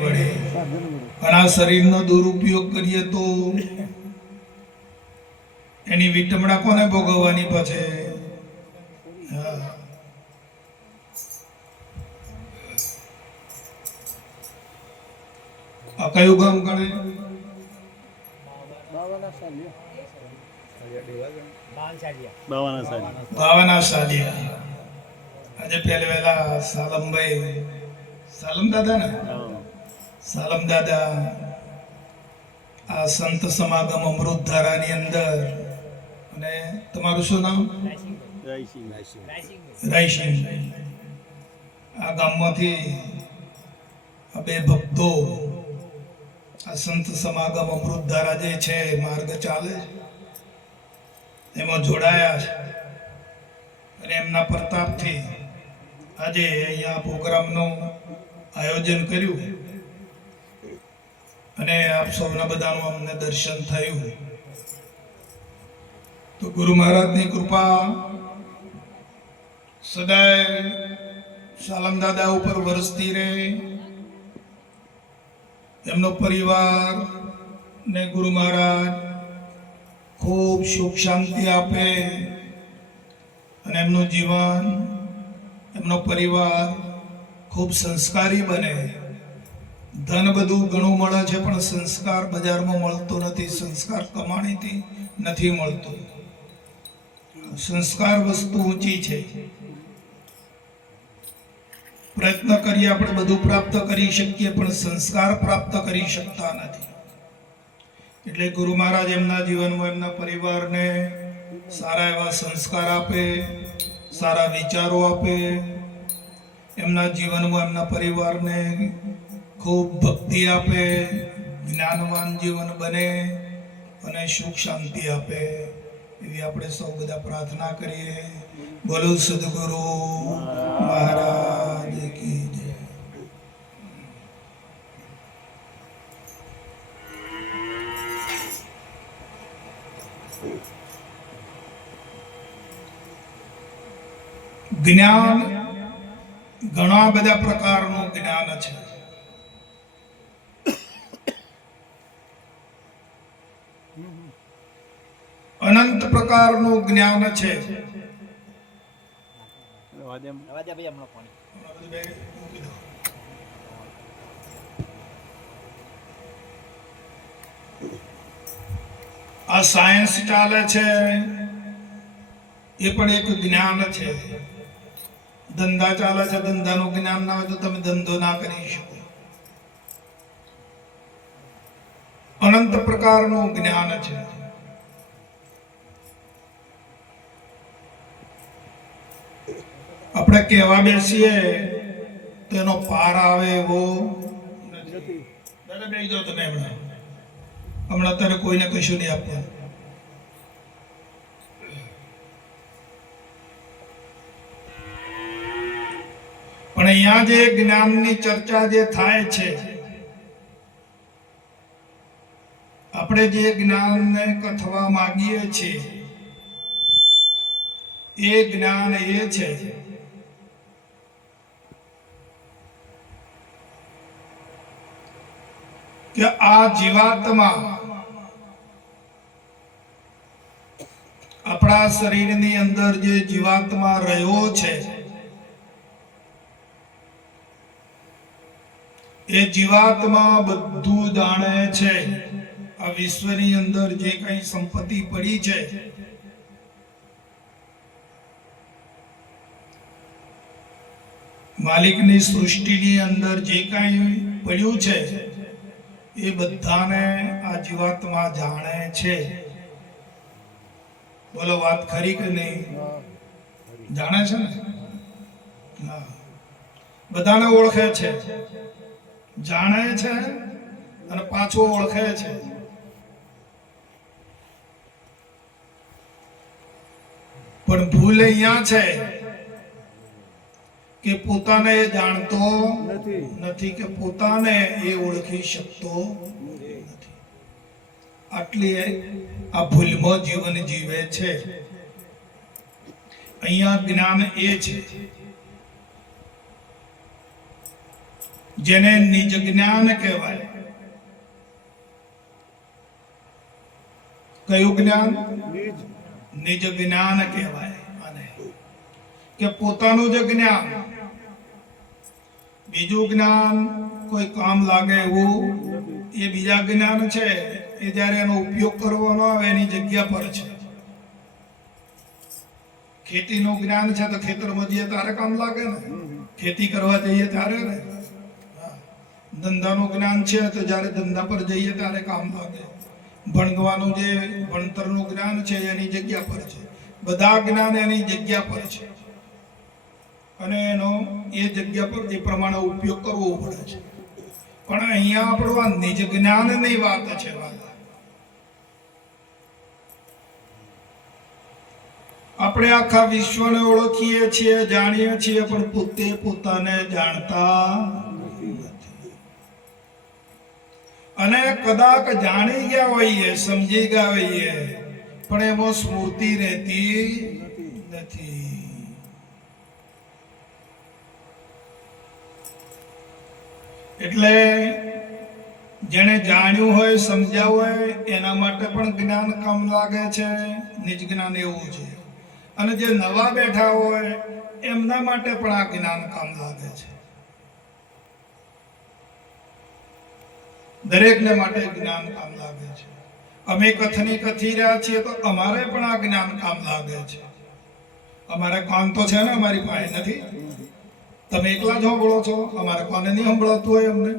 વડે અને આ શરીરનો દુરુપયોગ કરીએ તો એની વિટમણા કોને ભોગવવાની પછી? આ કયું ગામ ગણે? બાવાના સાલિયા. આજે પહેલે વહેલા સાલમભાઈ, સાલમ દાદા ને, સાલમ દાદા આ સંત સમાગમ અમૃતધારાની અંદર, અને તમારું શું નામ? રાયસિંહ. આ ગામમાંથી આ બે ભક્તો આ સંત સમાગમ અમૃતધારા જે છે માર્ગ ચાલે એમાં જોડાયા છે અને એમના પ્રતાપથી આજે અહીંયા પ્રોગ્રામનું આયોજન કર્યું અને આપ સૌના બધાનું અમને દર્શન થયું. તો ગુરુ મહારાજની કૃપા સદાય સાલમ દાદા ઉપર વરસતી રહે, એમનો પરિવાર ને ગુરુ મહારાજ ખૂબ સુખ શાંતિ આપે અને એમનું જીવન, એમનો પરિવાર ખૂબ સંસ્કારી બને. ધન બધું ઘણું મળે છે પણ સંસ્કાર બજારમાં મળતો નથી, સંસ્કાર કમાણીથી નથી મળતો. સંસ્કાર વસ્તુ ઊંચી છે. પ્રયત્ન કરીએ આપણે બધું પ્રાપ્ત કરી શકીએ પણ સંસ્કાર પ્રાપ્ત કરી શકતા નથી. એટલે ગુરુ મહારાજ એમના જીવનમાં એમના પરિવારને સારા એવા સંસ્કાર આપે, સારા વિચારો આપે, એમના જીવનમાં એમના પરિવારને ખૂબ ભક્તિ આપે, જ્ઞાનવાન જીવન બને અને સુખ શાંતિ આપે એવી આપણે સૌ બધા પ્રાર્થના કરીએ. બોલો સદગુરુ મહારાજ કી જય. જ્ઞાન ઘણા બધા પ્રકારનું જ્ઞાન છે. અનંત પ્રકારનું જ્ઞાન છે. આ સાયન્સ ચાલે છે એ પણ એક જ્ઞાન છે. ધંધા ચાલે છે, ધંધાનું જ્ઞાન ના હોય તો તમે ધંધો ના કરી શકો. અનંત પ્રકારનું જ્ઞાન છે. આપણે કહેવા બેસીએ તો એનો પાર આવે એવો નથી. દાદા બેસી જાઓ તમે. હમણાં અત્યારે કોઈને કશું નહીં આપવાનું. પણ અહીંયા જે જ્ઞાનની ચર્ચા જે થાય છે, આપણે જે જ્ઞાનને કથવા માંગીએ છીએ એ જ્ઞાન એ છે કે આ જીવાત્મા આપણા શરીરની અંદર જે જીવાત્મા રહ્યો છે એ જીવાત્મા બધું જાણે છે. આ વિશ્વની અંદર જે કઈ સંપત્તિ પડી છે માલિકની સૃષ્ટિની અંદર જે કઈ પડ્યું છે એ બધાને આ જીવાત્મા જાણે છે. બોલો વાત ખરી કે નહીં? જાણે છે ને? હા, બધાને ઓળખે છે, જાણે છે અને પાછો ઓળખે છે. પણ ભૂલ અહીંયા છે કે પોતાને એ જાણતો નથી કે પોતાને એ ઓળખી શકતો નથી. આટલી આ ભૂલમાં જીવન જીવે છે. અહીંયા જ્ઞાન એ છે જેને નિજ જ્ઞાન કહેવાય. કયું જ્ઞાન? નિજ જ્ઞાન કહેવાય. અને કે પોતાનું જ જ્ઞાન. બીજું જ્ઞાન કોઈ કામ લાગે એવું એ બીજા જ્ઞાન છે, એ જ્યારે એનો ઉપયોગ કરવાનો આવે એની જગ્યા પર છે. ખેતીનું જ્ઞાન છે તો ખેતરમાં જઈએ ત્યારે કામ લાગે ને, ખેતી કરવા જઈએ ત્યારે ને. ધંધાનું જ્ઞાન છે તો જ્યારે ધંધા પર જઈએ ત્યારે કામ લાગે. ભણવાનું જે ભણતરનું જ્ઞાન છે એની જગ્યા પર છે. બધા જ્ઞાન એની જગ્યા પર છે અને એનો એ જગ્યા પર એ પ્રમાણે ઉપયોગ કરવો પડે છે. પણ અહીંયા આપણું આ નિજ જ્ઞાનની વાત છે. આપણે આખા વિશ્વને ઓળખીએ છીએ, જાણીએ છીએ, પણ પોતે પોતાને જાણતા નથી. અને કદાચ જાણી ગયા હોઈએ, સમજી ગયા હોઈએ, પણ એમાં સ્મૃતિ રહેતી નથી. એટલે જેને જાણ્યું હોય, સમજ્યા હોય, એના માટે પણ જ્ઞાન કામ લાગે છે. નિજ જ્ઞાન એવું છે. અને જે નવા બેઠા હોય એમના માટે પણ આ જ્ઞાન કામ લાગે છે. દરેકને માટે જ્ઞાન કામ લાગે છે. અમે કથની કથી રહ્યા છીએ તો અમારે પણ આ જ્ઞાન કામ લાગે છે. અમારે કાન તો છે ને, અમારી પાસે નથી. તમે એકલા જ સાંભળો છો, અમારે કોને નહીં સંભળાતું હોય અમને.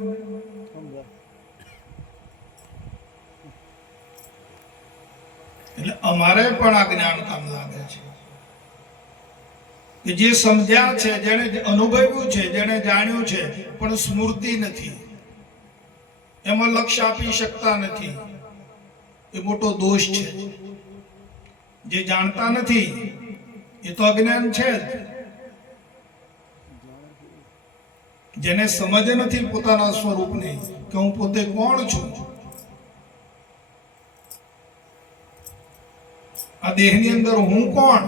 એટલે અમારે પણ આ જ્ઞાન કામ લાગે છે. કે જે સમજ્યા છે, જેને અનુભવ્યું છે, જેને જાણ્યું છે, પણ સ્મૃતિ નથી, એમાં લક્ષ્ય આપી શકતા નથી, એ મોટો દોષ છે. જે જાણતા નથી એ તો અજ્ઞાન છે જ. જેને સમજ નથી પોતાના સ્વરૂપની કે હું પોતે કોણ છું, આ દેહની અંદર હું કોણ,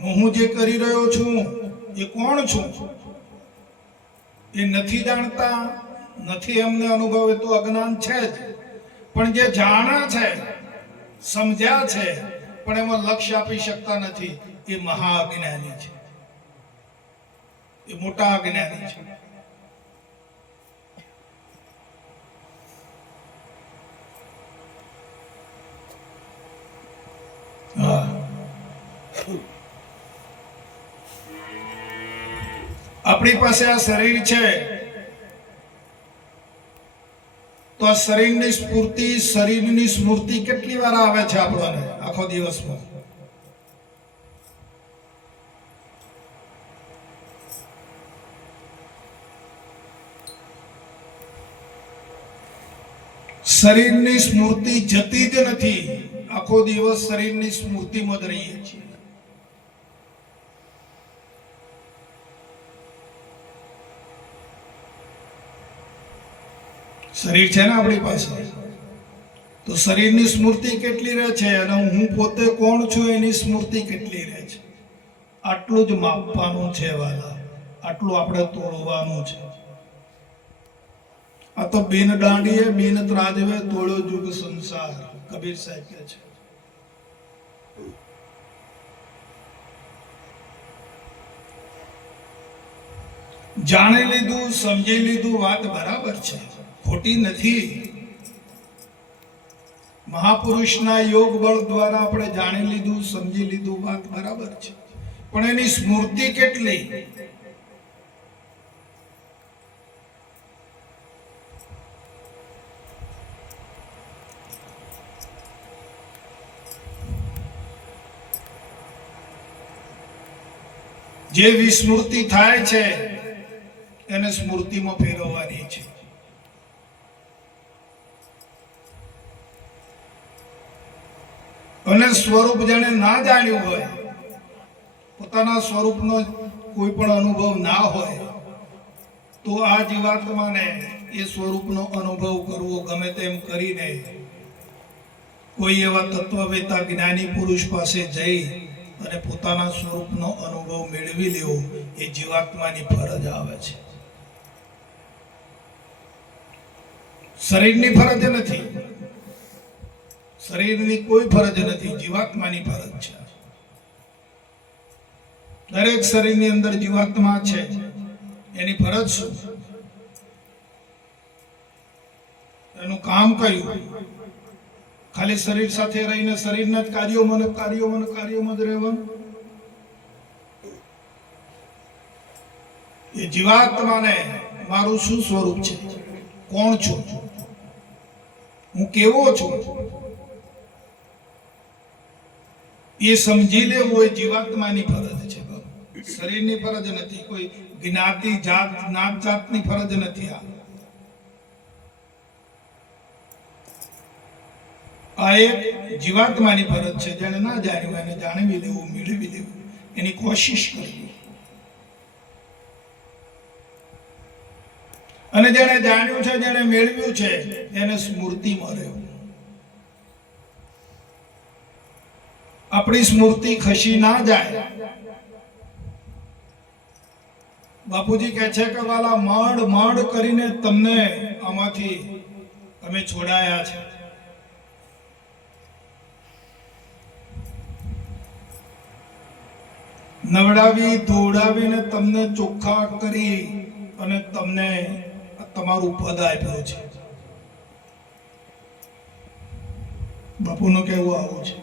હું જે કરી રહ્યો છું એ કોણ છું, એ નથી જાણતા, નથી એમને અનુભવ, એ તો અજ્ઞાન છે જ. પણ જે જાણે છે, સમજ્યા છે, પણ એમાં લક્ષ્ય આપી શકતા નથી, એ મહા અજ્ઞાની છે, એ મોટા અજ્ઞાની છે. આપણી પાસે આ શરીર છે તો આ શરીરની સ્ફૂર્તિ, શરીરની સ્મૃતિ કેટલી વાર આવે છે આપણને આખો દિવસમાં? શરીરની સ્મૃતિ જતી જ નથી. આખો દિવસ શરીરની સ્મૃતિમાં જ રહીએ છીએ. શરીર છે ને આપણી પાસે, તો શરીરની સ્મૃતિ કેટલી રહે છે અને હું પોતે કોણ છું એની સ્મૃતિ કેટલી રહે છે? આટલું જ માપવાનું છે વાલા, આટલું આપણે તોડવાનું છે. આ તો બિન દાંડીએ બિન ત્રાજવે તોડ્યો જુગ સંસાર, કબીર સાહેબ કહે છે. જાણી લીધું, સમજી લીધું, વાત બરાબર છે, ખોટી નથી. મહાપુરુષના યોગ બળ દ્વારા આપણે જાણી લીધું, સમજી લીધું, વાત બરાબર છે. પણ એની સ્મૃતિ કેટલી? જે વિસ્મૃતિ થાય છે એને સ્મૃતિમાં ફેરવવાની છે. અને સ્વરૂપ જેને ના જાણ્યું હોય, પોતાના સ્વરૂપનો કોઈ પણ અનુભવ ના હોય, તો આ જીવાત્માને એ સ્વરૂપનો અનુભવ કરવો ગમે તેમ કરીને કોઈ એવા તત્વવેતા જ્ઞાની પુરુષ પાસે જઈ અને પોતાના સ્વરૂપનો અનુભવ મેળવી લેવો એ જીવાત્માની ફરજ આવે છે. શરીરની ફરજ નથી, શરીરની કોઈ ફરજ નથી, જીવાત્માની ફરજ છે. દરેક શરીરની અંદર જીવાત્મા છે, એની ફરજ શું? એનું કામ કયું? ખાલી શરીર સાથે રહીને શરીરના જ કાર્યોમાં જ રહેવાનું? એ જીવાત્માને મારું શું સ્વરૂપ છે, કોણ છું, હું કેવો છું, એ સમજી લેવું એ જીવાત્માની ફરજ છે. શરીરની ફરજ નથી, કોઈ જ્ઞાતિ નાત જાતની ફરજ નથી. આ એક જીવાત્માની ફરજ છે. જેને ના જાણ્યું એને જાણવી લેવું, મેળવી લેવું, એની કોશિશ કરવી. અને જેને જાણ્યું છે, જેને મેળવ્યું છે, એને સ્મૃતિમાં રહેવું. આપણી સ્મૃતિ ખસી ના જાય. બાપુજી કહે છે કે વાલા માંડ કરીને તમને આમાંથી અમે છોડાયા છે. નવડાવી ધોવડાવીને તમને ચોખ્ખા કરી અને તમને તમારું પદ આપ્યું છે. બાપુનું કહેવું આવું છે.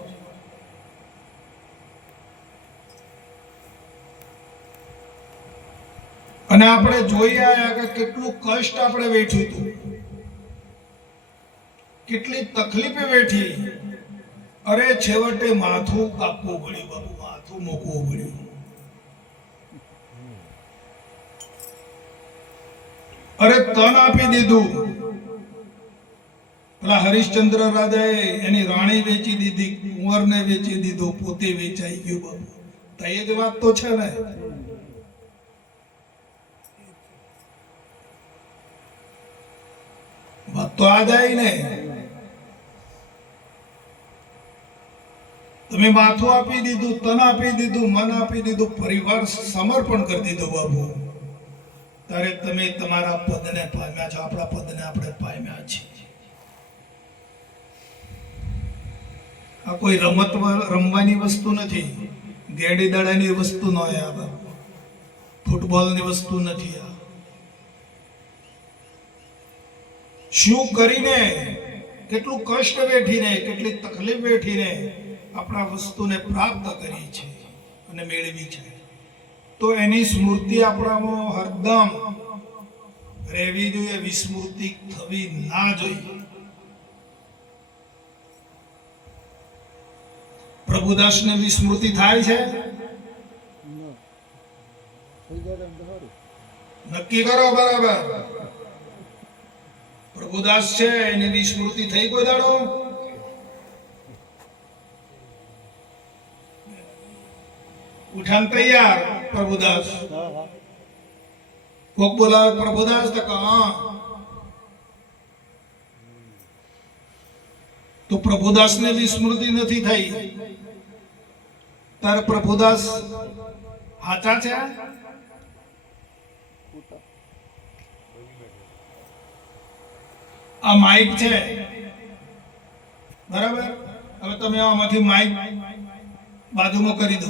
અને આપણે જોઈ આવ્યા કે કેટલું કષ્ટ આપણે વેઠ્યું હતું, કેટલી તકલીફે વેઠી. અરે છેવટે માથું કાપવું પડ્યું બાપુ, માથું મૂકવું પડ્યું. અરે તન આપી દીધું. પેલા હરિશ્ચંદ્ર રાજાએ એની રાણી વેચી દીધી, કુંવરને વેચી દીધો, પોતે વેચાઈ ગયો બાપુ. તો એ જ વાત તો છે ને. વાત તો આ જાય ને. તમે માથું આપી દીધું, તન આપી દીધું, મન આપી દીધું, પરિવાર સમર્પણ કરી દીધું બાબુ. ત્યારે તમે તમારા પદને પામ્યા છો, આપણા પદને આપણે પામ્યા છીએ. આ કોઈ રમવાની વસ્તુ નથી, ગેડી દડાની વસ્તુ ન હોય. આ ફૂટબોલની વસ્તુ નથી. આ શું કરીને, કેટલું કષ્ટ વેઠીને, કેટલી તકલીફ વેઠીને આપણા વસ્તુને પ્રાપ્ત કરી છે અને મેળવી છે. તો એની સ્મૃતિ આપણામાં હરદમ રહેવી જોઈએ, વિસ્મૃતિ થવી ના જોઈએ. પ્રભુદાસને વિસ્મૃતિ થાય છે? નક્કી કરો બરાબર. પ્રભુદાસ છે, એની વિસ્મૃતિ થઈ કોઈ દાડો? ઉઠાન તૈયાર પ્રભુદાસ. કોક બોલાવે પ્રભુદાસ, તો પ્રભુદાસ ને વિસ્મૃતિ નથી થઈ. તારે પ્રભુદાસ હાચા છે? આ માઇક છે બરાબર. હવે તમે આમાંથી માઇક બાજુમાં કરી દો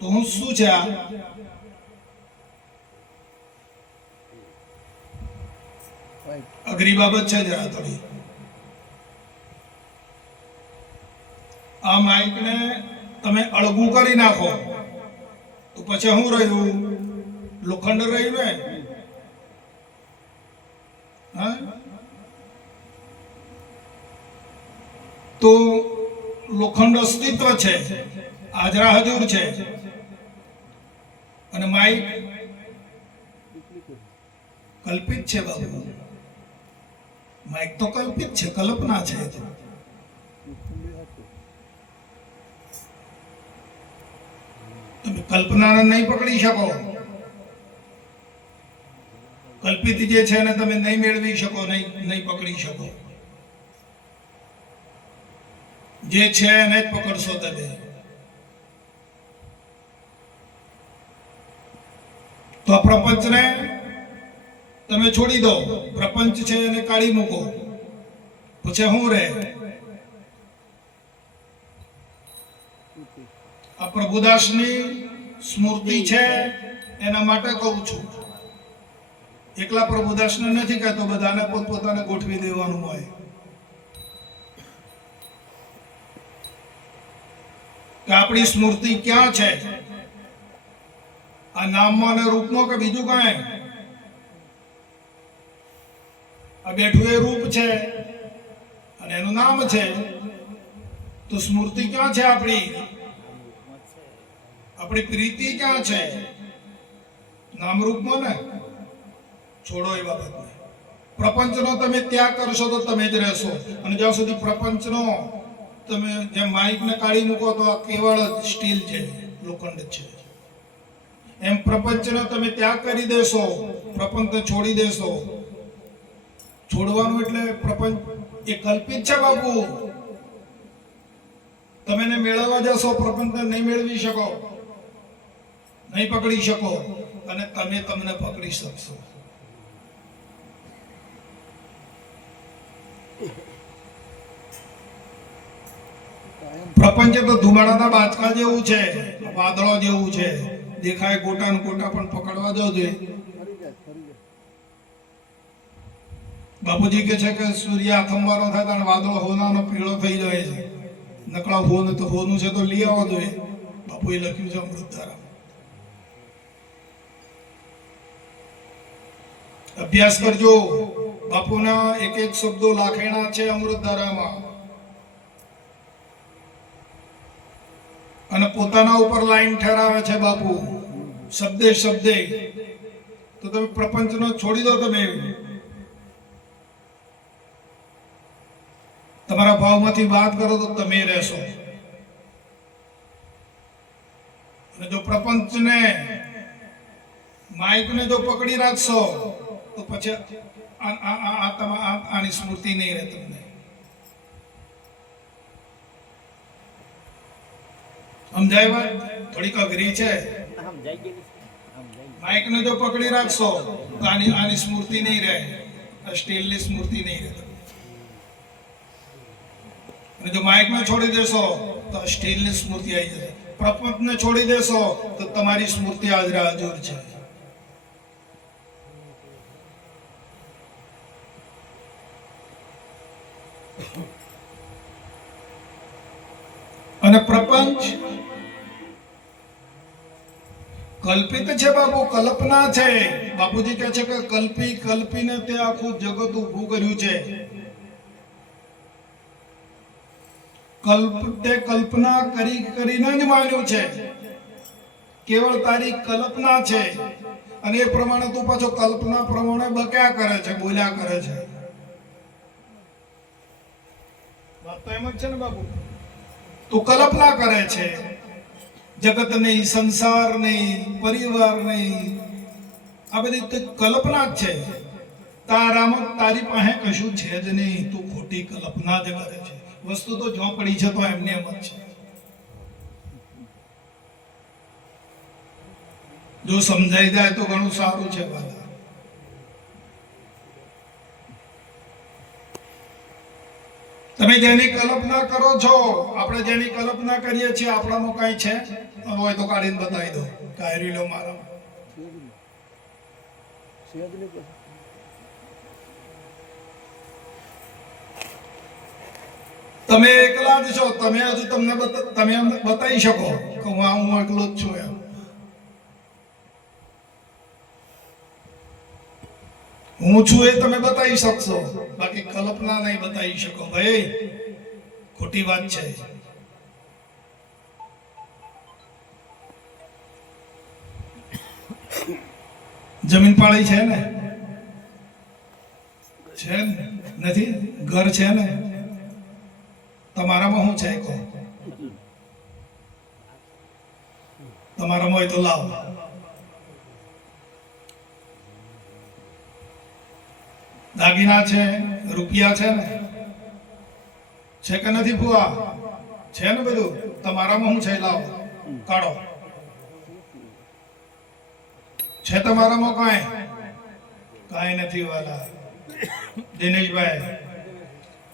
તો હું શું છે? આ અઘરી બાબત છે જરા થોડી. આ માઇક ને તમે અળગું કરી નાખો તો પછી શું રહ્યું? લોખંડ રહ્યું ને. હા, તો લોખંડ અસ્તિત્વ છે, હાજરા હજુર છે. અને માઇક કલ્પિત છે બાબુ. માઇક તો કલ્પિત છે, કલ્પના છે. તમે કલ્પનાને નહીં પકડી શકો. કલ્પિત જે છે એને તમે નહીં મેળવી શકો, નહીં પકડી શકો. જે છે એને જ પકડશો તમે. તો પ્રપંચને તમે છોડી દો, પ્રપંચ છે એને કાઢી મૂકો, પછી શું રહે? આ પ્રભુદાસની સ્મૃતિ છે એના માટે કહું છું. એકલા પ્રભુદાસને નથી કહેતો, બધાને પોતપોતાને ગોઠવી દેવાનું હોય કે આપણી સ્મૃતિ ક્યાં છે, આ નામમાં અને રૂપમાં કે બીજું કાંઈ? આ બેઠું એ રૂપ છે અને એનું નામ છે, તો સ્મૃતિ ક્યાં છે? આપણી પ્રીતિ ક્યાં છે? નામ રૂપમાં ને. છોડો એ બાબતને. પ્રપંચનો તમે ત્યાગ કરશો તો તમે જ રહેશો, અને જ્યાં સુધી પ્રપંચનો તમે જેમ માઇકને કાઢી મૂકો તો આ કેવળ સ્ટીલ છે, લોખંડ છે, એમ પ્રપંચનો તમે ત્યાગ કરી દેશો, પ્રપંચને છોડી દેશો. છોડવાનું એટલે પ્રપંચ એ કલ્પિત છે બાપુ. તમે એને મેળવવા જશો, પ્રપંચને નહીં મેળવી શકો, નહીં પકડી શકો, અને તમે તમને પકડી શકશો. પ્રપંચ તો ધુમાડાના બાચકા જેવું છે, વાદળો જેવું છે, દેખાય ગોટા ને ગોટા, પણ પકડવા દો જોઈએ. બાપુજી કે છે કે સૂર્ય આથમવાનો થાય અને વાદળો હોનાનો પીળો થઈ જાય છે. નકળા હોન તો હોનું છે તો લઈ આવવા જોઈએ. બાપુએ લખ્યું છે અમૃતધારા. અભ્યાસ કરજો. બાપુના એક એક શબ્દો લાખેણા છે અમૃતધારામાં, અને પોતાના ઉપર લાઈન ઠરાવે છે બાપુ, શબ્દે શબ્દે. તો તમે પ્રપંચનો છોડી દો, તમે તમારા ભાવમાંથી વાત કરો તો તમે રહેશો. અને જો પ્રપંચને, માઇકને જો પકડી રાખશો તો પછી આની સ્મૃતિ નહીં રહે તમને. સમજાય વાત? થોડીક અઘરી છે. માઇકને જો પકડી રાખશો તો આની સ્મૃતિ નહીં રહે, સ્ટીલની સ્મૃતિ નહીં રહે. અને જો માઇકને છોડી દેશો તો સ્ટીલની સ્મૃતિ આવી જશે. પ્રપંચને છોડી દેશો તો તમારી સ્મૃતિ હાજર છે. અને પ્રપંચ કલ્પિત છે બાપુ, કલ્પના છે. બાપુજી કહે છે કે કલ્પીને તે આખું જગત ઊભું કર્યું છે. કલ્પના કરીને જ માન્યું છે. કેવળ તારી કલ્પના છે, અને એ પ્રમાણે તું પાછો કલ્પના પ્રમાણે બક્યા કરે છે, બોલ્યા કરે છે. વાત તો એમ જ છે ને બાપુ. તું કલ્પના કરે છે, જગત નહીં, સંસાર નહીં, પરિવાર નહીં, આ બધી કલ્પના જ છે. તારામાં તારી પાસે કશું છે જ નહીં, તું ખોટી કલ્પના જ કરે છે. વસ્તુ તો ઝોપડી છે તો એમને એમ જ છે. જો સમજાઈ જાય તો ઘણું સારું છે બાબા. તમે જેની કલ્પના કરો છો, આપણે જેની કલ્પના કરીએ છીએ, આપણામાં કઈ છે હોય તો કાઢીને બતાવી દો. કાયરી લો મારા. તમે એકલા જ છો. તમે હજુ તમે બતાવી શકો કે હું એકલો જ છું એમ. હું છું એ તમે બતાવી શકશો, બાકી કલ્પના નહીં બતાવી શકો. ભાઈ ખોટી વાત છે. જમીન પાળી છે ને? છે ને? નથી? ઘર છે ને? તમારામાં શું છે કહો? તમારામાં હોય તો લાવો. દાગીના છે, રૂપિયા છે ને? છે કે નથી ફુવા? છે ને બધું? તમારામાં શું છે? લાવો, કાઢો. છે તમારામાં કાંઈ? કાંઈ નથી વાલા દિનેશભાઈ,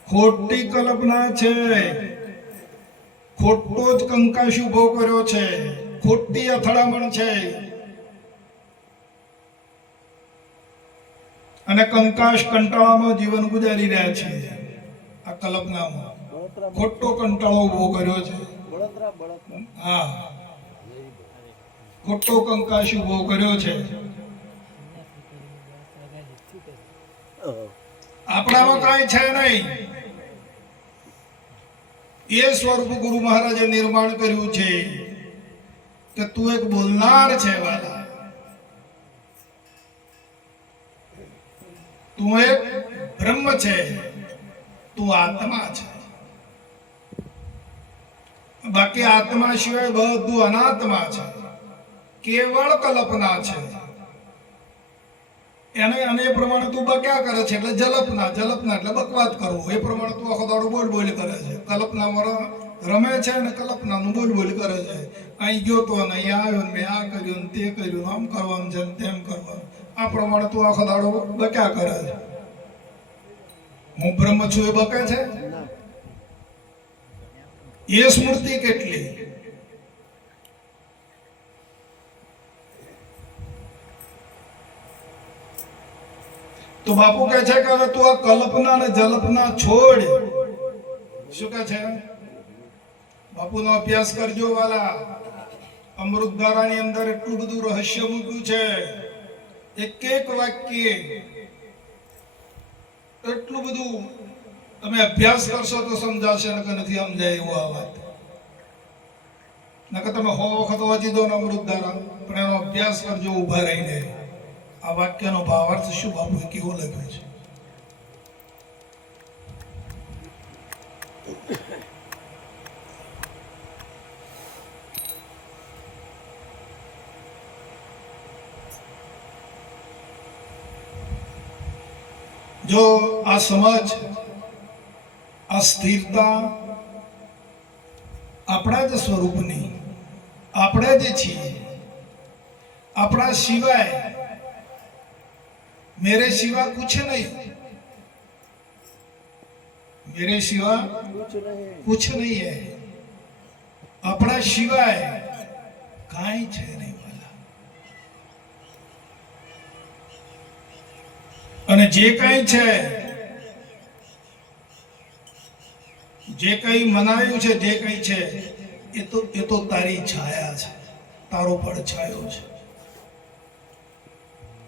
ખોટી કલ્પના છે, ખોટો જ કંકાશ ઉભો કર્યો છે, ખોટી અથડામણ છે. અને કંકાશ કંટાળામાં જીવન ગુજારી રહ્યા છે. આ કલ્પનામાં ખોટો કંટાળો ઉભો કર્યો છે. હા, ખોટો કંકાશ ઉભો કર્યો છે. આપણામાં કાંઈ છે નહીં. એ સ્વરૂપ ગુરુ મહારાજે નિર્માણ કર્યું છે કે તું એક બોલનાર છે વાલા, તું એક બ્રહ્મ છે, તું આત્મા છે. બાકી આત્મા સિવાય બધું અનાત્મા છે, કેવળ કલ્પના છે. એને પ્રમાણે તું બક્યા કરે છે એટલે જલ્પના એટલે બકવાદ કરવો. એ પ્રમાણે તું આખો દાડો બોલ કરે છે. કલ્પનામાં રમે છે અને કલ્પનાનું બોલ કરે છે. અહીં ગયો તો ને અહીંયા આવ્યો ને મેં આ કર્યું ને તે કર્યું, આમ કરવાનું છે ને તેમ કરવાનું. આ પ્રમાણે તું આખો દાડો બક્યા કરે છે. હું બ્રહ્મ છું એ બકે છે? એ સ્મૃતિ કેટલી? તો બાપુ કહે છે કે હવે તું આ કલ્પના ને જલ્પના છોડ. શું કહે છે? બાપુનો અભ્યાસ કરજો વાલા. અમૃતધારાની અંદર એટલું બધું રહસ્ય મૂક્યું છે. એક વાક્ય એટલું બધું તમે અભ્યાસ કરશો તો સમજાશે, નકર નથી સમજાય એવું આ વાત. નકર તમે 100 વખત વાંચી દો ને અમૃતધારા, પણ એનો અભ્યાસ કરજો ઉભા રહીને. આ વાક્યનો ભાવાર્થ શું બાપુએ કેવો લખ્યો છે? જો આ સમજ, આ સ્થિરતા આપણા જ સ્વરૂપની, આપણે જ છીએ. આપણા સિવાય, मेरे सिवा कुछ नहीं, मेरे सिवा कुछ नहीं है. अपना सिवाय काई છે નહીં વાલા. અને જે કાંઈ છે, જે કંઈ મનાવ્યું છે, જે કંઈ છે એ તો તારી છાયા છે, તારો પડછાયો છે.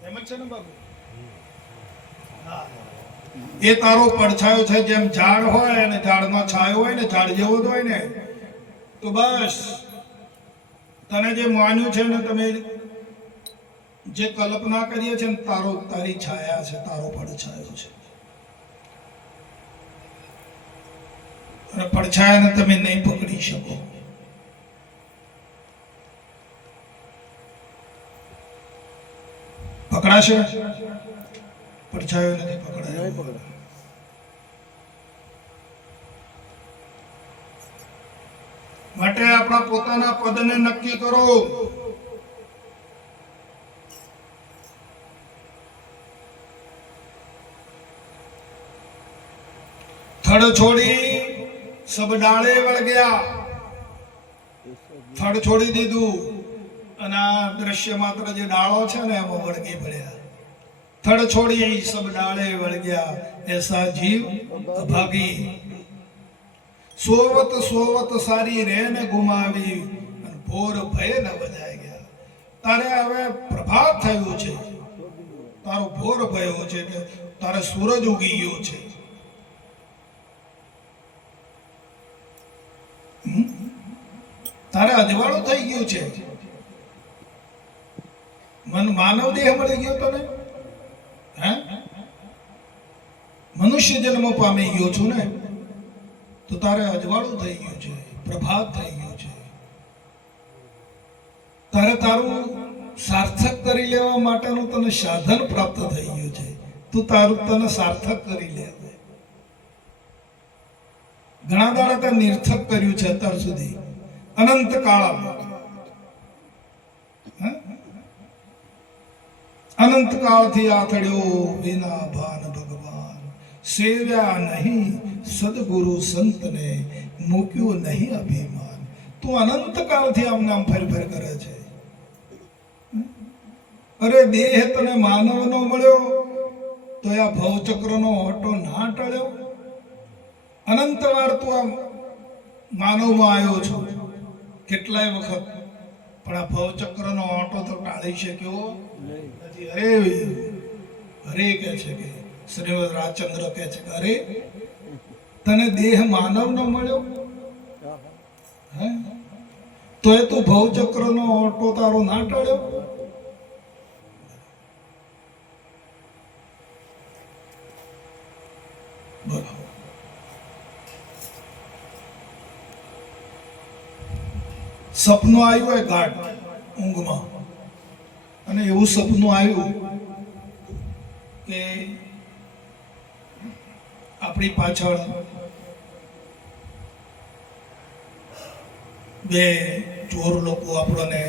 એમ જ છે ને બાબુ? એ તારો પડછાયો છે. જેમ ઝાડ હોય અને ઝાડમાં છાયો હોય ને, ઝાડ જેવો જ હોય ને, તો બસ તને જે માન્યું છે ને, તમે જે કલ્પના કરીએ છે ને, તારી છાયા છે, તારો પડછાયો છે. અને પડછાયાને તમે નહીં પકડી શકો. પકડાશે? પડછાયો નથી પકડાયો. માટે આપણા પોતાના પદને નક્કી કરો. થડ છોડી સબ ડાળે વળગ્યા. થડ છોડી દીધું અને આ દ્રશ્ય માત્ર જે ડાળો છે ને એમાં વળગી પડ્યા. થડ છોડી સબ ડાળે વળગ્યા, એસા જીવ અભાગી. સોવત સોવત સારી રેન ગુમાવી, અને ભોર ભય ન બજાઈ ગયા. તારે હવે પ્રભાત થયું છે, તારો ભોર ભયો છે, એટલે તારે સૂરજ ઉગી ગયો છે. તારે અજવાળું થઈ ગયું છે. માનવ દેહ મળી ગયો તને. મનુષ્ય જન્મ પામી ગયો છું ને, તો તારે અજવાળું થઈ ગયું છે, પ્રભાત થઈ ગયું છે. તારે તારું સાર્થક કરી લેવા માટેનું તને સાધન પ્રાપ્ત થઈ ગયું છે. તું તારું તને સાર્થક કરી લે. ઘણા દાડા તે નિર્થક કર્યું છે અત્યાર સુધી, અનંત કાળ. અનંત કાળથી આથડ્યો વિના ભાન ભગવાન, સેવ્યા નહીં સદગુરુ સંતને, મૂક્યું નહીં અભિમાન. તું અનંત કાળથી આમ નામ ફેર ફેર કરે છે. અરે દેહ તને માનવનો મળ્યો તો આ ભવચક્રનો ઓટો ના ટળ્યો. અનંત વાર તું આમ માનવમાં આવ્યો છો કેટલાય વખત, પણ આ ભવચક્રનો ઓટો તો ટાળી શક્યો નથી. અરે કે છે કે શ્રીમદ રાજચંદ્ર કે છે કે અરે તને દેહ માનવનો મળ્યો હે, તો એ તું ભવચક્રનો ઓટો તારો ના ટળ્યો. સપનું આવ્યું હોય ગાઢ ઊંઘમાં, અને એવું સપનું આવ્યું કે આપણી પાછળ બે ચોર લોકો આપણને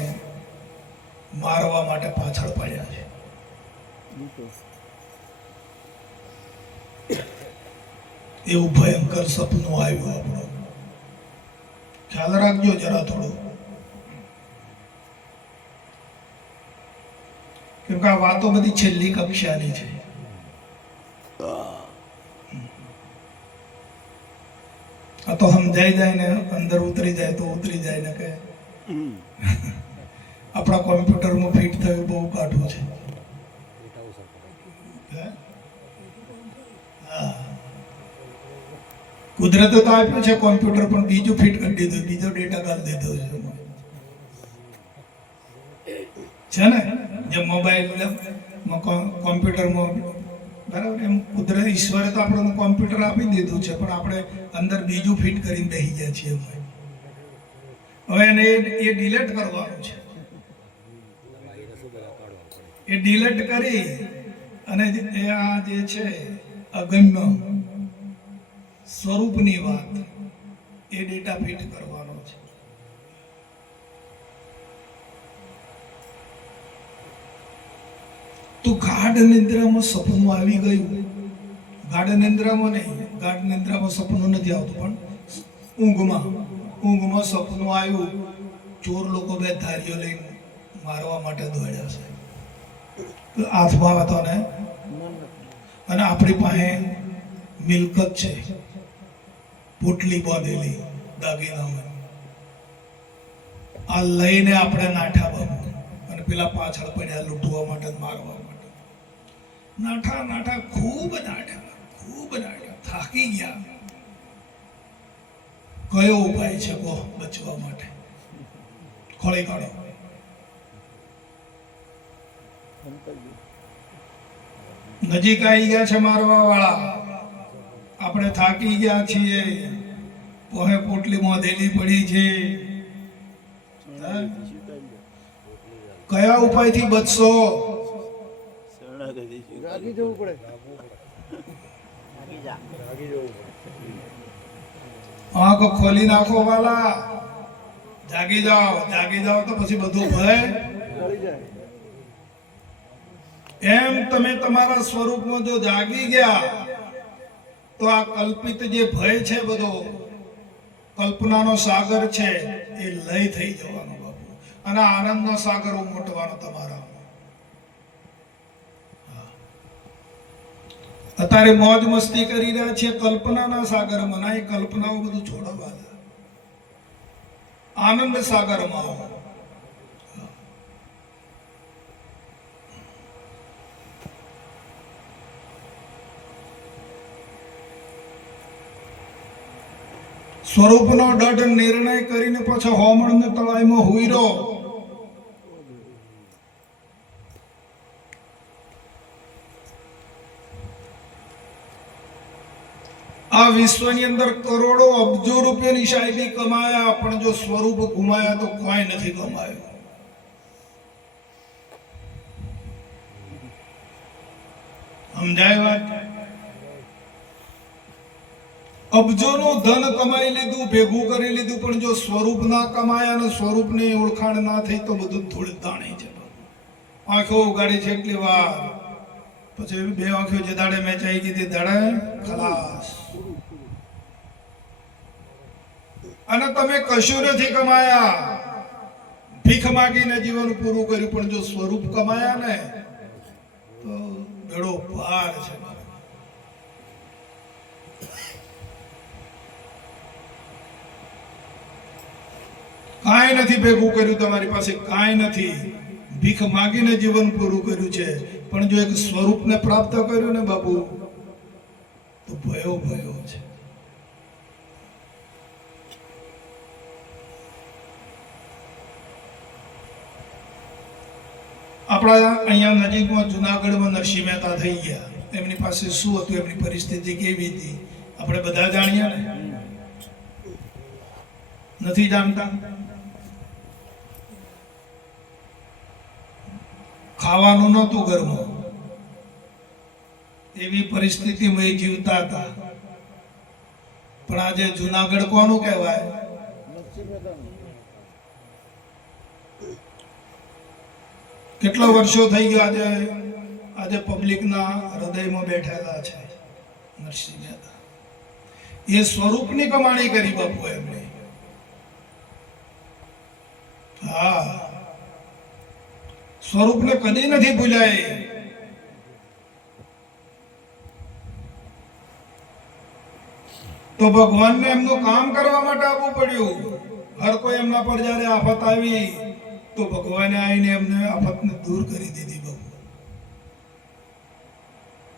મારવા માટે પાછળ પડ્યા છે. એવું ભયંકર સપનું આવ્યું આપણું. ખ્યાલ રાખજો જરા થોડો, કેમ કે આ વાતો બધી છેલ્લી કક્ષાની છે. આ તો સમજાઈ જાય ને અંદર ઉતરી જાય તો ઉતરી જાય ને કે આપણા કોમ્પ્યુટરમાં ફિટ થયું બહુ કાઠું છે. કુદરતે તો આપ્યું છે કોમ્પ્યુટર, પણ બીજું ફિટ કરી દીધું, બીજો ડેટા કાઢી દીધો છે ને. જે મોબાઈલ કોમ્પ્યુટરમાં બરાબર, એમ કુદરત ઈશ્વરે તો આપણને કોમ્પ્યુટર આપી દીધું છે, પણ આપણે અંદર બીજું ફિટ કરીને બેસી જાય છીએ. હવે એને એ ડિલીટ કરવાનું છે. એ ડિલીટ કરી અને એ આ જે છે અગમ્ય સ્વરૂપની વાત, એ ડેટા ફિટ કરવાનો છે. તો ગાઢ નિંદ્રામાં સપનું આવી ગયું. ગાઢ નિંદ્રામાં નહીં, ગાઢ નિંદ્રામાં સપનું નથી આવતું, પણ ઊંઘમાં સપનું આવ્યું. ચોર લોકો બે ધારીઓ લઈને મારવા માટે દોડ્યા છે. હાથમાં હતો ને, અને આપણી પાસે મિલકત છે, પોટલી બાંધેલી દાગીનામાં. આ લઈને આપણે નાઠા બાબુ, અને પેલા પાછળ પડ્યા લૂંટવા માટે, મારવા માટે. નાઠા ખૂબ નાઠા, થાકી ગયા. કયો ઉપાય છે કહો બચવા માટે? ખોળી કાઢો. નજીક આવી ગયા છે મારવા વાળા, આપણે થાકી ગયા છીએ, પોહે પોટલી મોધેલી પડી છે. કયા ઉપાયથી બચશો? આંખ ખોલી નાખો વાલા, જાગી જાઓ તો પછી બધું ભય. એમ તમે તમારા સ્વરૂપમાં જો જાગી ગયા તો આ કલ્પિત જે ભય છે, બધો કલ્પનાનો સાગર છે, એ લય થઈ જવાનો બાપુ, અને આનંદનો સાગર ઉમટવાનો તમારા. અત્યારે મોજ મસ્તી કરી રહ્યા છે કલ્પનાના સાગરમાં, ના, એ કલ્પનાઓ બધું છોડવા દે, આનંદ સાગરમાં આવો. સ્વરૂપનો દઢ નિર્ણય કરીને પછી હોમણને તળાઈમાં હુઈરો. આ વિશ્વની અંદર કરોડો અબજો રૂપિયાની શાયરી કમાયા, પણ જો સ્વરૂપ ગુમાયા તો કોઈ નથી કમાયું. સમજાય વાત? અબજોનું ધન કમાઈ લીધું, ભેગું કરી લીધું, પણ જો સ્વરૂપ ના કમાયા અને સ્વરૂપની ઓળખાણ ના થઈ તો બધું ધૂળ તાણી છે. આંખો ઉગાડી છે એટલી વાર, પછી બે આંખો જે દાડે મેચાઈ ગઈ તે દાડે ખલાસ. અને તમે કશું નથી કમાયા, ભીખ માગીને જીવન પૂરું કર્યું, પણ જો સ્વરૂપ કમાયા ને તો બેડો પાર છે. કાંઈ નથી ભેગું કર્યું તમારી પાસે, કાંઈ નથી, ભીખ માગીને જીવન પૂરું કર્યું છે. પણ જો એક સ્વરૂપને પ્રાપ્ત કર્યું ને બાપુ, તો ભયો ભયો છે. આપણા અહીંયા નજીકમાં જુનાગઢમાં નરસિંહ મહેતા થઈ ગયા. એમની પાસે શું હતું, એમની પરિસ્થિતિ કેવી હતી, આપણે બધા જાણીએ ને? નથી જાણતા? ખાવાનું નહોતું ઘરમાં, એવી પરિસ્થિતિમાં એ જીવતા હતા. પણ આજે જુનાગઢ કોનું કહેવાય? કેટલા વર્ષો થઈ ગયા, આજે પબ્લિકના હૃદયમાં બેઠેલા છે નરસિંહ મહેતા. એ સ્વરૂપની કમાણી કરી બાપુ એમને. હા, સ્વરૂપને કદી નથી ભૂલાય. તો ભગવાનને એમનું કામ કરવા માટે આવવું પડ્યું. હર કોઈ એમના પર જ્યારે આફત આવી તો ભગવાને આવીને એમને આફતને દૂર કરી દીધી. બાબુ,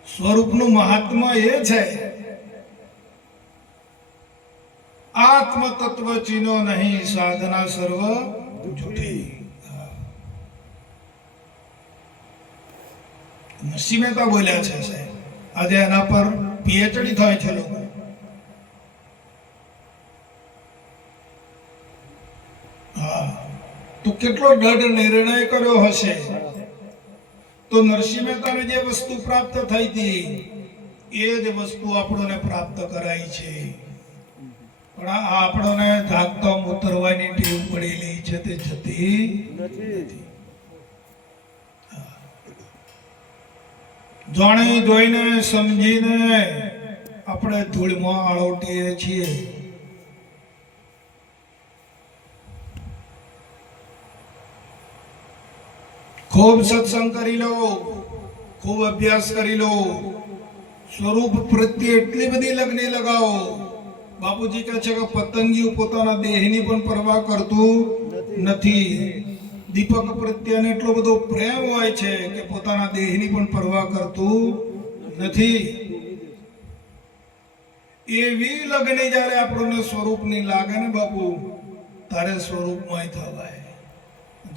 સ્વરૂપનું મહાત્મા એ છે, આત્મ તત્વ ચીનો નહીં, સાધના સર્વ જૂઠી. નરસિંહ મહેતા બોલ્યા છે સાહેબ. આજે એના પર પીએચડી થાય છે લોકો. હા, તો કેટલો દૃઢ નિર્ણય કર્યો હશે. તો નરસિંહ મહેતાને જે વસ્તુ પ્રાપ્ત થઈ હતી એ જ વસ્તુ આપણને પ્રાપ્ત કરાઈ છે. પણ આ આપણને જાગતો ઉતરવાની ટેવ પડેલી છે, તે જતી નથી. જાણી જોઈને સમજીને આપણે ધૂળમાં આળોટીએ છીએ. ખૂબ સત્સંગ કરી લો, ખૂબ અભ્યાસ કરી લો, સ્વરૂપ પ્રત્યે એટલી બધી લગની લગાવો. બાપુજી કહે છે કે પતંગિયું પોતાના દેહની પણ પરવા કરતું નથી. દીપક પ્રત્યેને એટલો બધો પ્રેમ હોય છે કે પોતાના દેહની પણ પરવા કરતું નથી. એવી લગની જ્યારે આપણને સ્વરૂપની લાગે ને બાપુ, તારે સ્વરૂપમય થવાય.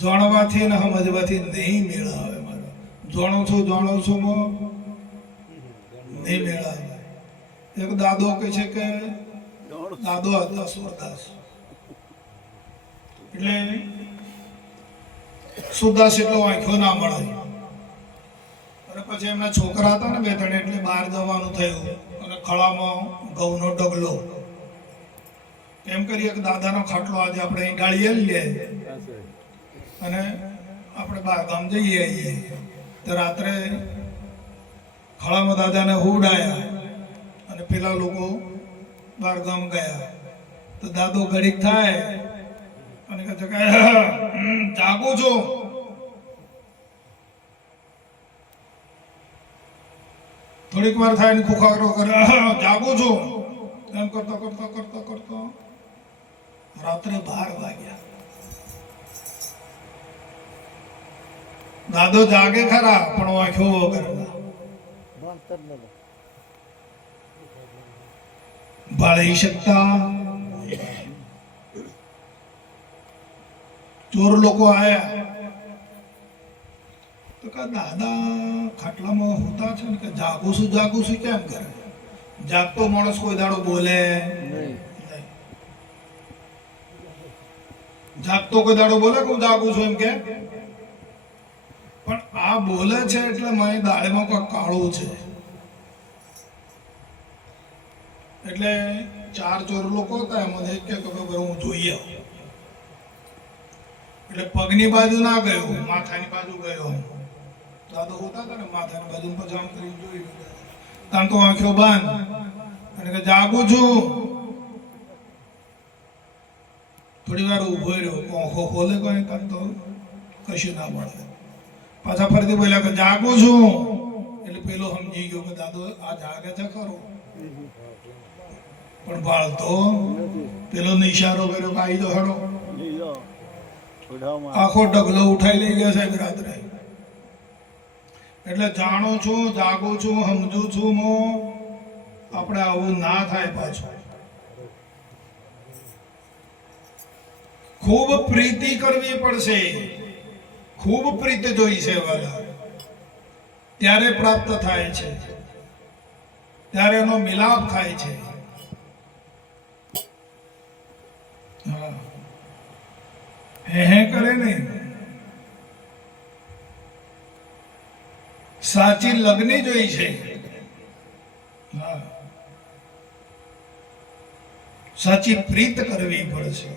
જાણવાથી ને સમજવાથી નહીં મેળ આવે. મારો જાણો છો નહીં મેળ આવે. એક દાદો કહે છે કે દાદો હતા સુરદાસ, એટલે સુરદાસ એટલો આંખો ના મળે. અને પછી એમના છોકરા હતા ને બે ત્રણ, એટલે બહાર જવાનું થયું અને ખળામાં ઘઉંનો ડગલો. એમ કરીએ કે દાદાનો ખાટલો આજે આપણે અહીં ડાળીએ લઈએ અને આપણે બહાર ગામ જઈએ આવીએ. તો રાત્રે ખળામાં દાદાને હુવડાયા અને પેલા લોકો બહાર ગામ ગયા. તો દાદો ઘડીક થાય અને કહે છે કે જાગું છું. થોડીક વાર થાય ને ખુખારો કરે, જાગું છું. એમ કરતો રાત્રે 12 વાગ્યા. દાદો જાગે ખરા પણ આંખો વગરના. બાળી શકતા. ચોર લોકો આયા તો કે દાદા ખાટલામાં હોતા છે ને, કે જાગું છું કેમ કરે? જાગતો માણસ કોઈ દાડો બોલે નહીં. જાગતો કોઈ દાડો બોલે કે હું જાગું છું એમ કે? પણ આ બોલે છે એટલે મારી દાળીમાં કોઈ કાળું છે. એટલે 4 ચોર લોકો હતા, એમાં એક કે હું જોઈએ. એટલે પગની બાજુ ના ગયો, માથાની બાજુ ગયો. દાદો હોતા હતા ને માથાને બાજુ પજામ કરી જોઈ તાન તો આંખો બંધ અને કે જાગું છું. થોડી વાર ઉભો રહ્યો, આંખો ખોલે કોઈ તાન તો કશું ના મળે. પાછા ફરીથી બોલ્યા કે જાગું છું. એટલે પેલો સમજી ગયો કે દાદો આ જાગે છે ખરો, પણ ભાળતો પેલો ઈશારો કર્યો કે આવી દો હડો. આખો ઢગલો ઉઠાઈ લઈ ગયા સાહેબ રાત્રે. એટલે જાણું છું, જાગું છું, સમજુ છું મો આપણે આવું ના થાય પાછું. ખૂબ પ્રીતિ કરવી પડશે, ખૂબ પ્રીતિ જોઈ છે વાલા, ત્યારે પ્રાપ્ત થાય છે, ત્યારે એનો મિલાપ થાય છે. હે કરે ને સાચી લગ્ની જોઈ છે. સાચી પ્રીત કરવી પડશે.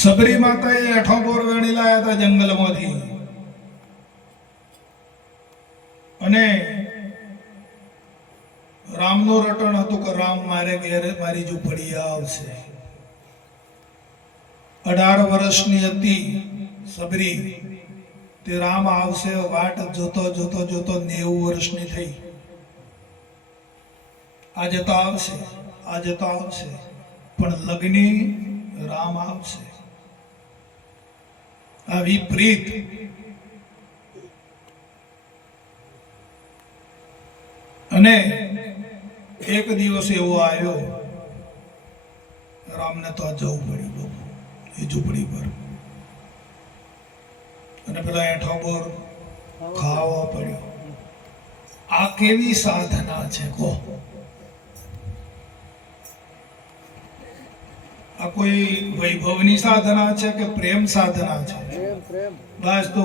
સબરી માતાએ એઠો બોર વેણી લાયા હતા જંગલમાંથી અને રામનું રટણ હતું કે રામ મારે ઘેરે મારી ઝૂંપડી આવશે. 18 વર્ષની હતી સબરી. તે રામ આવશે વાટ જોતો જોતો જોતો 90 વર્ષની થઈ. આજે તો આવશે, આજે તો આવશે, પણ લગ્ની રામ આવશે. આવી પ્રીત અને એક દિવસ એવો આવ્યો રામને તો જવું પડ્યું એ ઝૂંપડી પર અને પેલા એઠો બોર ખાવા પડ્યો. આ કેવી સાધના છે કહો? આ કોઈ વૈભવની સાધના છે કે પ્રેમ સાધના છે? બસ તો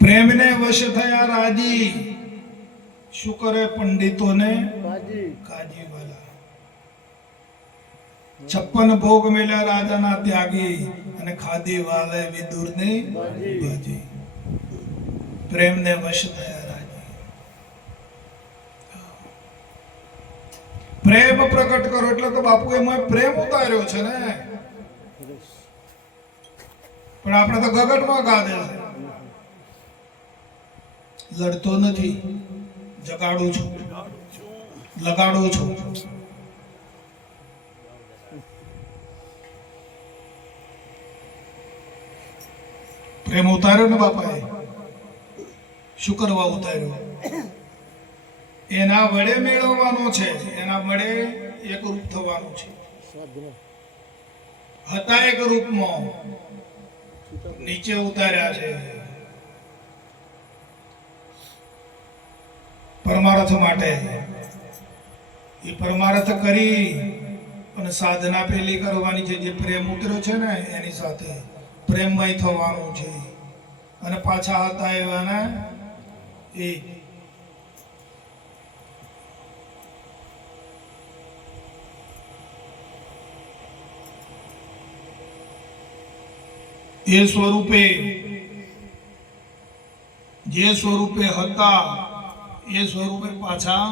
પ્રેમને વશ થયા રાજી, શું કરે પંડિતોને કાજી વાલા. 56 ભોગ મેલ્યા રાજાના ત્યાગી અને ખાધી વાલે વિદુરની ભાજી. પ્રેમને વશ થયા રાજી. પ્રેમ પ્રકટ કરો એટલે તો બાપુ એમાં પ્રેમ ઉતાર્યો છે ને. પણ આપણે તો ગગટમાં ગાધે છે. લડતો નથી, જગાડું છું, લગાડું છું. પ્રેમ ઉતાર્યો ને બાપાએ. શું કરવા ઉતાર્યો? એના વડે મેળવવાનો છે, એના વડે એક રૂપ થવાનું છે. હતા એક રૂપમાં, નીચે ઉતાર્યા છે પરમાર્થ માટે. એ પરમાર્થ કરી અને સાધના પેલી કરવાની છે. જે પ્રેમ ઉતર્યો છે ને એની સાથે પ્રેમમય થવાનું છે. અને પાછા હતા એવાના એ સ્વરૂપે, જે સ્વરૂપે હતા એ સ્વરૂપે પાછા.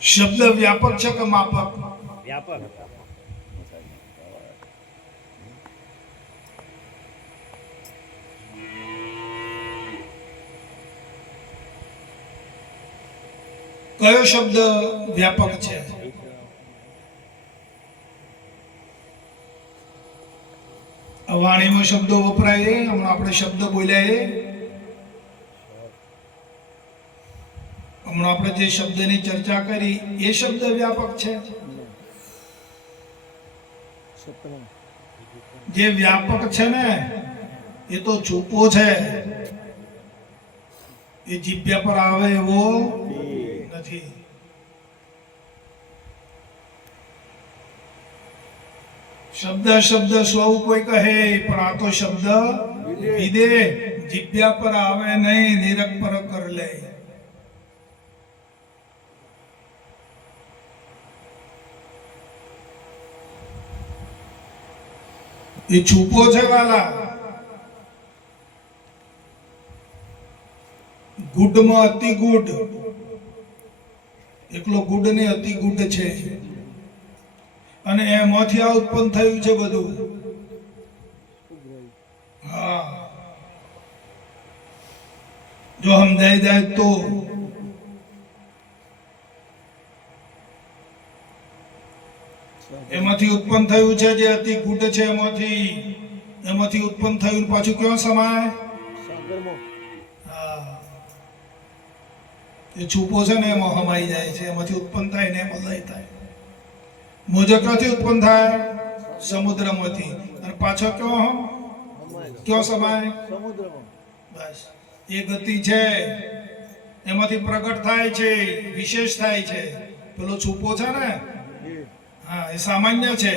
શબ્દ વ્યાપક છે કે માપક? વ્યાપક. કયો શબ્દ વ્યાપક છે? વાણીમાં શબ્દો વપરાય, હમણાં આપણે શબ્દ બોલ્યા, હમણાં આપણે જે શબ્દની ચર્ચા કરી એ શબ્દ વ્યાપક છે. જે વ્યાપક છે ને એ તો છુપો છે. એ જીભ્યા પર આવે એવો નથી. શબ્દ શબ્દ સૌ કોઈ કહે, પણ આ તો શબ્દ વિદે, જીભ્યા પર આવે નહીં, નિરખ પર કર લે. એ છુપો છે વાલા. ગુડમાં અતિ ગુડ, એકલો ગુડ ને અતિ ગુડ છે, અને એમાંથી આ ઉત્પન્ન થયું છે બધું. હા, જો સમજાઈ જાય તો. એમાંથી ઉત્પન્ન થયું છે જે અતિ ગુડ છે, એમાંથી ઉત્પન્ન થયું, પાછું ક્યાં સમાય? હા, એ છુપો છે ને એમાં હમાઈ જાય છે, એમાંથી ઉત્પન્ન થાય ને એમાં લય થાય. મોજો ક્યાંથી ઉત્પન્ન થાય? સમુદ્રમાંથી. અને પાછો ક્યાં સમાય? બસ એ ગતિ છે, એમાંથી પ્રગટ થાય છે, વિશેષ થાય છે. પેલો છુપો છે ને, હા, એ સામાન્ય છે,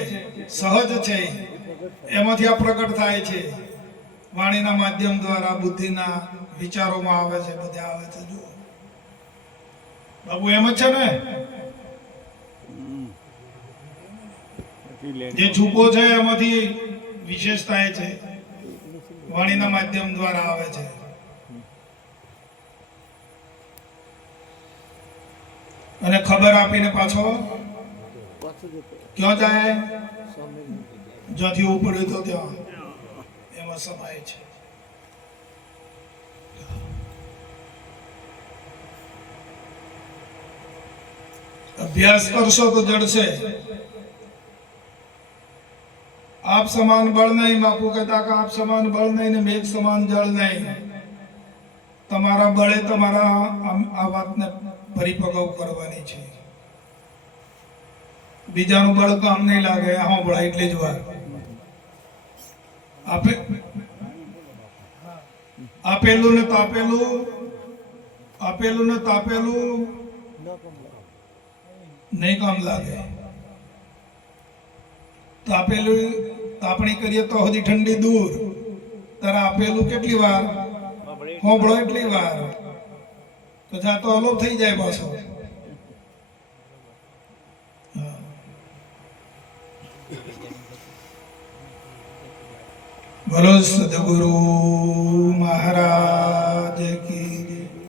સહજ છે, એમાંથી આ પ્રગટ થાય છે. વાણીના માધ્યમ દ્વારા બુદ્ધિના વિચારોમાં આવે છે, બધે આવે છે. જુઓ બાબુ, એમ જ છે ને. જે છુપો છે એમાંથી વિશેષ થાય છે, વાણીના માધ્યમ દ્વારા આવે છે. અને ખબર આપીને પાછો ક્યાં જાય? જ્યાંથી ઉપડ્યું તો ત્યાં, એમાં સમાય છે. અભ્યાસ કરશો તો જડશે. આપ સમાન બળ નહીં, બાપુ કહેતા કે આપ સમાન બળ નહીં ને મેઘ સમાન જળ નહીં. તમારા બળે તમારા આ વાતને પરિપક્વ કરવાની છે. બીજાનું બળ કામ નહીં લાગે, હા બળ એટલી જ વાર. આપેલું ને તાપેલું, આપેલું ને તાપેલું નહીં કામ લાગે. તાપણી કરીએ તો હજી ઠંડી દૂર, તારે આપેલું કેટલી વાર હોંભળો એટલી વાર, તો જાતો અલોપ થઈ જાય પાછો. બોલો સદગુરુ મહારાજ.